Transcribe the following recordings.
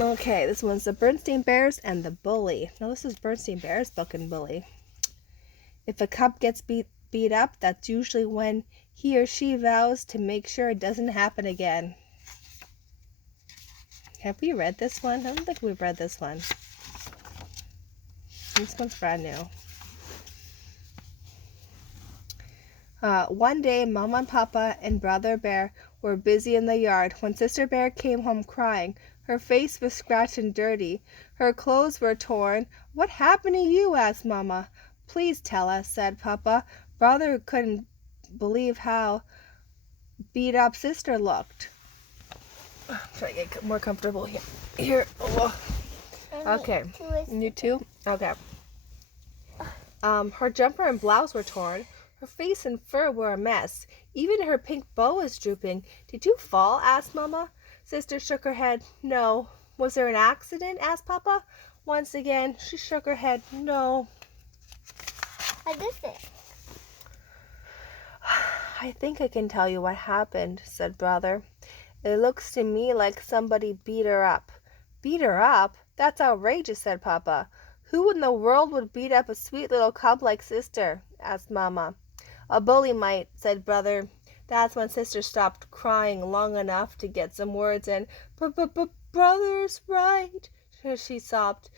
Okay, this one's the Berenstain Bears and the Bully. Now this is Berenstain Bears book and Bully. If a cub gets beat up, that's usually when he or she vows to make sure it doesn't happen again. Have we read this one? I don't think we've read this one. This one's brand new. One day, Mama and Papa and Brother Bear were busy in the yard when Sister Bear came home crying. Her face was scratched and dirty. Her clothes were torn. "What happened to you?" asked Mama. "Please tell us," said Papa. Brother couldn't believe how beat up Sister looked. Try to get more comfortable here. Oh. Okay. You too? Okay. Her jumper and blouse were torn. Her face and fur were a mess. Even her pink bow was drooping. "Did you fall?" asked Mama. Sister shook her head. "No." "Was there an accident?" asked Papa. Once again, she shook her head. "No." What is it? "I think I can tell you what happened," said Brother. "It looks to me like somebody beat her up." "Beat her up? That's outrageous," said Papa. "Who in the world would beat up a sweet little cub like Sister?" asked Mama. "A bully might," said Brother. That's when Sister stopped crying long enough to get some words in. But Brother's right," she sobbed.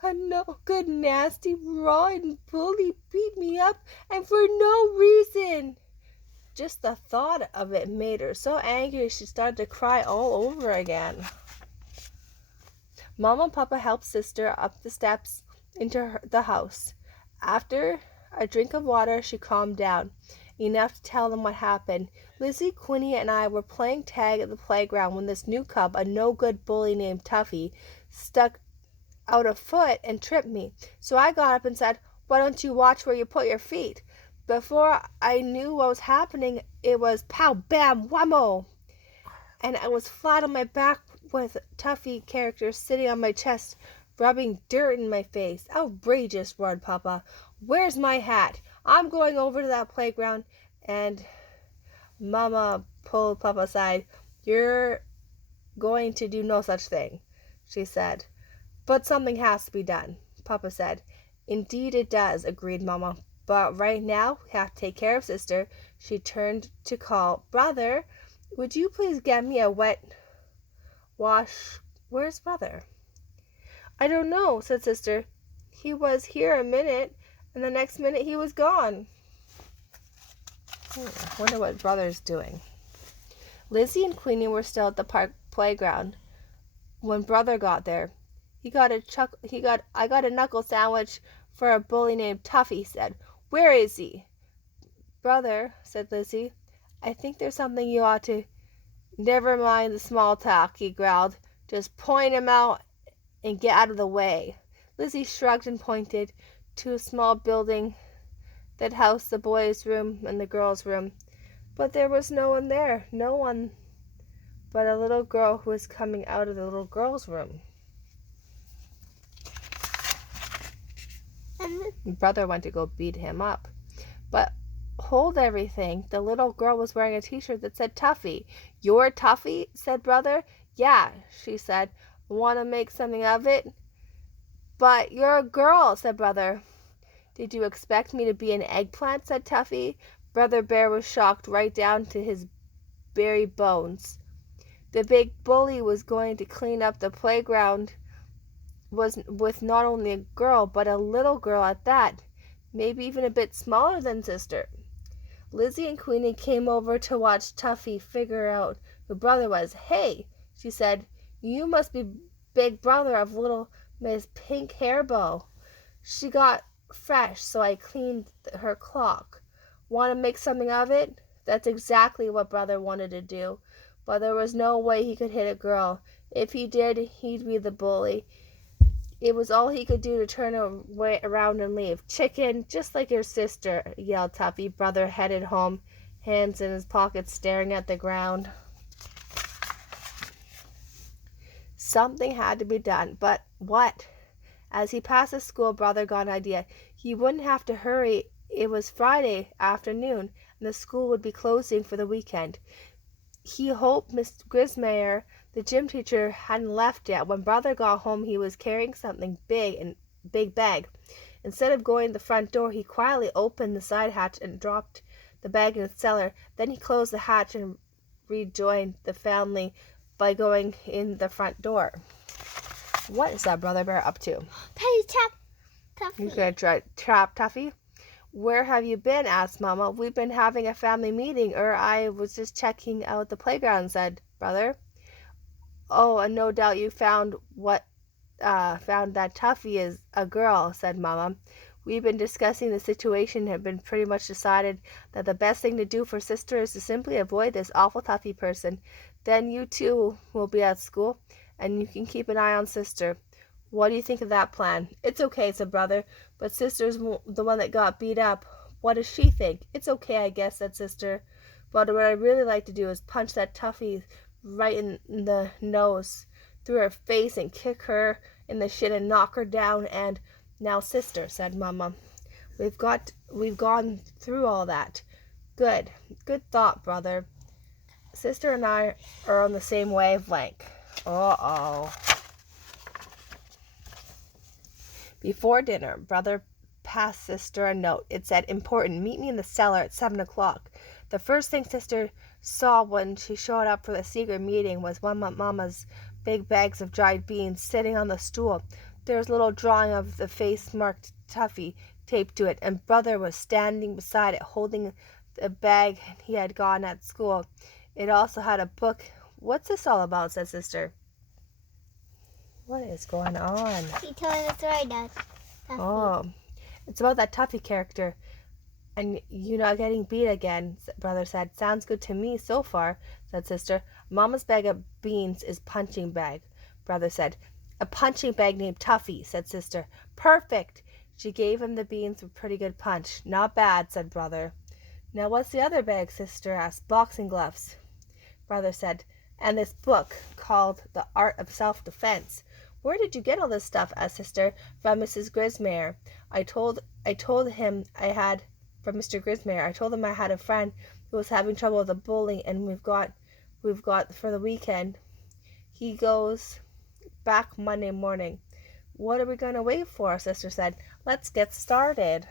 "A no good, nasty, rotten bully beat me up, and for no reason." Just the thought of it made her so angry she started to cry all over again. Mama and Papa helped Sister up the steps into the house. After a drink of water, she calmed down enough to tell them what happened. "Lizzie, Quinny, and I were playing tag at the playground when this new cub, a no-good bully named Tuffy, stuck out a foot and tripped me. So I got up and said, 'Why don't you watch where you put your feet?' Before I knew what was happening, it was pow, bam, whammo, and I was flat on my back with Tuffy characters sitting on my chest, rubbing dirt in my face." "Outrageous," roared Papa. "Where's my hat? I'm going over to that playground." And Mama pulled Papa aside. "You're going to do no such thing," she said. "But something has to be done," Papa said. "Indeed it does," agreed Mama. "But right now we have to take care of Sister." She turned to call, "Brother, would you please get me a wet wash?" "Where's Brother?" "I don't know," said Sister. "He was here a minute, and the next minute he was gone." I wonder what Brother's doing. Lizzie and Queenie were still at the park playground when Brother got there. I got a knuckle sandwich for a bully named Tuffy," he said. "Where is he?" "Brother," said Lizzie, "I think there's something you ought to—" "Never mind the small talk," he growled. "Just point him out and get out of the way." Lizzie shrugged and pointed to a small building that housed the boys' room and the girls' room. But there was no one there, no one but a little girl who was coming out of the little girl's room. Brother went to go beat him up. But hold everything. The little girl was wearing a t-shirt that said Tuffy. "You're Tuffy?" said Brother. "Yeah," she said. "Want to make something of it?" "But you're a girl," said Brother. "Did you expect me to be an eggplant?" said Tuffy. Brother Bear was shocked right down to his very bones. The big bully was going to clean up the playground with not only a girl, but a little girl at that, maybe even a bit smaller than Sister. Lizzie and Queenie came over to watch Tuffy figure out who Brother was. "Hey," she said, "you must be big brother of little Miss Pink Hairbow. She got fresh, so I cleaned her clock. Want to make something of it?" That's exactly what Brother wanted to do, but there was no way he could hit a girl. If he did, he'd be the bully. It was all he could do to turn around and leave. "Chicken, just like your sister," yelled Tuffy. Brother headed home, hands in his pockets, staring at the ground. Something had to be done, but what? As he passed the school, Brother got an idea. He wouldn't have to hurry. It was Friday afternoon, and the school would be closing for the weekend. He hoped Miss Grismeyer, The gym teacher hadn't left yet. When Brother got home, he was carrying something big bag. Instead of going to the front door, he quietly opened the side hatch and dropped the bag in the cellar. Then he closed the hatch and rejoined the family by going in the front door. What is that Brother Bear up to? Penny trap Tuffy. He's going to trap Tuffy. Where have you been? Asked Mama. We've been having a family meeting, or I was just checking out the playground, said Brother. Oh, and no doubt you found that Tuffy is a girl, said Mama. We've been discussing the situation and have been pretty much decided that the best thing to do for sister is to simply avoid this awful Tuffy person. Then you two will be at school, and you can keep an eye on sister. What do you think of that plan? It's okay, said Brother, but sister's the one that got beat up. What does she think? It's okay, I guess, said sister. But what I'd really like to do is punch that Tuffy right in the nose, through her face, and kick her in the shin and knock her down. And now, sister, said Mama, we've gone through all that. Good thought, Brother. Sister and I are on the same wavelength. Uh-oh. Before dinner, Brother passed Sister a note. It said, important, meet me in the cellar at 7 o'clock. The first thing Sister saw when she showed up for the secret meeting was one of Mama's big bags of dried beans sitting on the stool. There was a little drawing of the face marked Tuffy taped to it, and Brother was standing beside it holding the bag he had gotten at school. It also had a book. What's this all about? Said Sister. What is going on? He told us right now. Oh, it's about that Tuffy character. And you not getting beat again, Brother said. Sounds good to me so far, said Sister. Mama's bag of beans is punching bag, Brother said. A punching bag named Tuffy, said Sister. Perfect. She gave him the beans with a pretty good punch. Not bad, said Brother. Now what's the other bag? Sister asked. Boxing gloves, Brother said. And this book called The Art of Self-Defense. Where did you get all this stuff? Asked Sister. From Mrs. Grismere. I told him I had from Mr. Grismere. I told him I had a friend who was having trouble with a bully, and we've got for the weekend. He goes back Monday morning. What are we going to wait for? Sister said. Let's get started.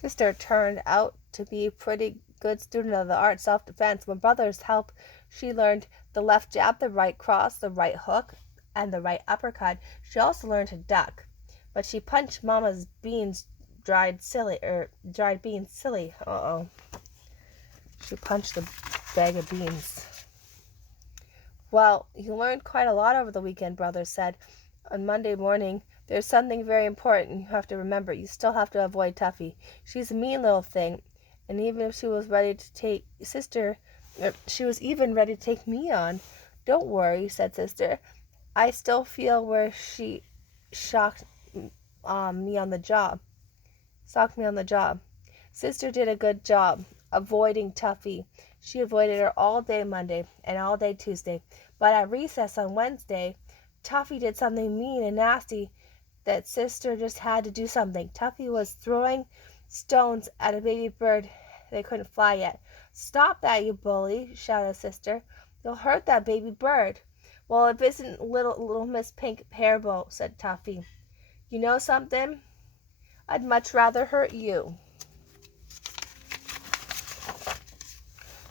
Sister turned out to be a pretty good student of the art self-defense. With Brother's help, she learned the left jab, the right cross, the right hook, and the right uppercut. She also learned to duck. But she punched Mama's beans dried beans silly. Uh-oh. She punched the bag of beans. Well, you learned quite a lot over the weekend, Brother said. On Monday morning, there's something very important you have to remember. You still have to avoid Tuffy. She's a mean little thing, and even if she was ready to take Sister, she was even ready to take me on. Don't worry, said Sister. I still feel where she shocked me on the job. Sister did a good job avoiding Tuffy. She avoided her all day Monday and all day Tuesday. But at recess on Wednesday, Tuffy did something mean and nasty that Sister just had to do something. Tuffy was throwing stones at a baby bird that couldn't fly yet. Stop that, you bully, shouted Sister. You'll hurt that baby bird. Well, it isn't little Miss Pink Hairbow, said Tuffy. You know something? I'd much rather hurt you.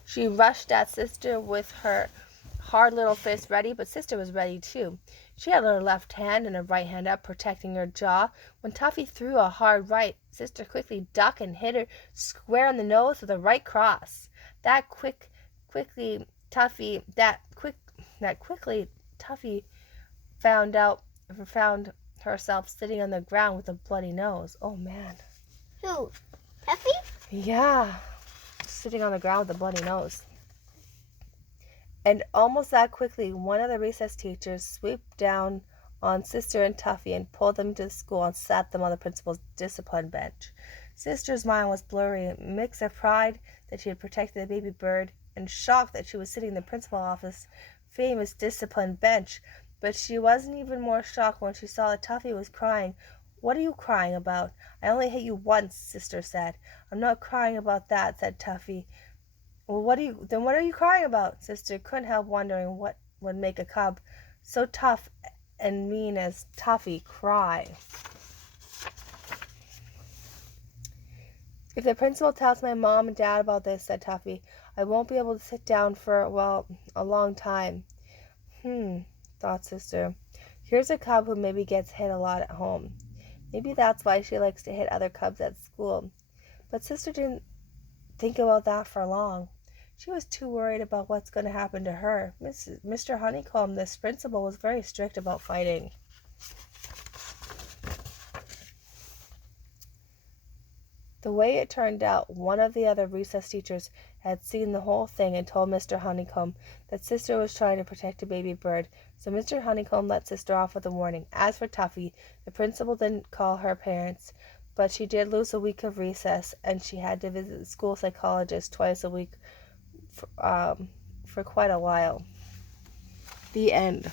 She rushed at Sister with her hard little fist ready, but Sister was ready too. She had her left hand and her right hand up, protecting her jaw. When Tuffy threw a hard right, Sister quickly ducked and hit her square on the nose with a right cross. Quickly Tuffy found herself sitting on the ground with a bloody nose. Oh man. Who? Tuffy? Yeah, sitting on the ground with a bloody nose. And almost that quickly, one of the recess teachers swooped down on Sister and Tuffy and pulled them to the school and sat them on the principal's discipline bench. Sister's mind was blurry, a mix of pride that she had protected the baby bird and shock that she was sitting in the principal's office famous discipline bench. But she wasn't even more shocked when she saw that Tuffy was crying. What are you crying about? I only hit you once, Sister said. I'm not crying about that, said Tuffy. Well, what are you crying about? Sister couldn't help wondering what would make a cub so tough and mean as Tuffy cry. If the principal tells my mom and dad about this, said Tuffy, I won't be able to sit down for, well, a long time. Thought Sister. Here's a cub who maybe gets hit a lot at home. Maybe that's why she likes to hit other cubs at school. But Sister didn't think about that for long. She was too worried about what's going to happen to her. Mr. Honeycomb, this principal, was very strict about fighting. The way it turned out, one of the other recess teachers had seen the whole thing and told Mr. Honeycomb that Sister was trying to protect a baby bird, so Mr. Honeycomb let Sister off with a warning. As for Tuffy, the principal didn't call her parents, but she did lose a week of recess, and she had to visit the school psychologist twice a week for quite a while. The end.